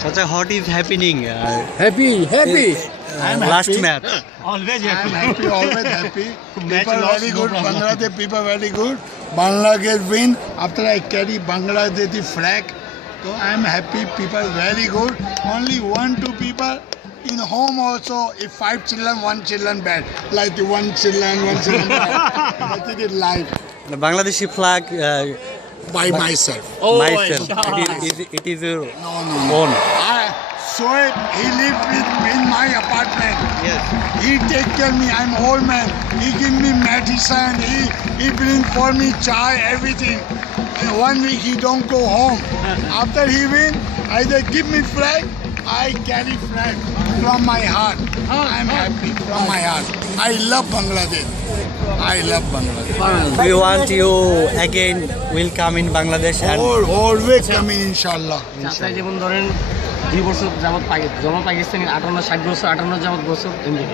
Chacha, what is happening? Happy. I'm Last happy. match. Always happy, always happy. Match People lost, very no good. problem. Bangladesh people very good. Bangladesh win. After I carry Bangladeshi flag, so I'm happy. People very good. Only 1-2 people in home also. If 5 children, 1 children bad. Like the 1 children bad. I think it live The Bangladeshi flag by myself. myself. It is your own. Shoaib, he lived in my apartment. Yes. He take care of me. I'm old man. He give me medicine. He bring for me chai, everything. In 1 week he don't go home. After he win, either give me flag, I carry flag from my heart. I'm happy from my heart. I love Bangladesh. I love Bangladesh. We want you again will come in Bangladesh and Always coming, inshallah. চাচাই যেমন ধরেন 2 বছর যাবত জমা পাকিস্তানি 58 60 বছর 58 যাবত বছর এমনি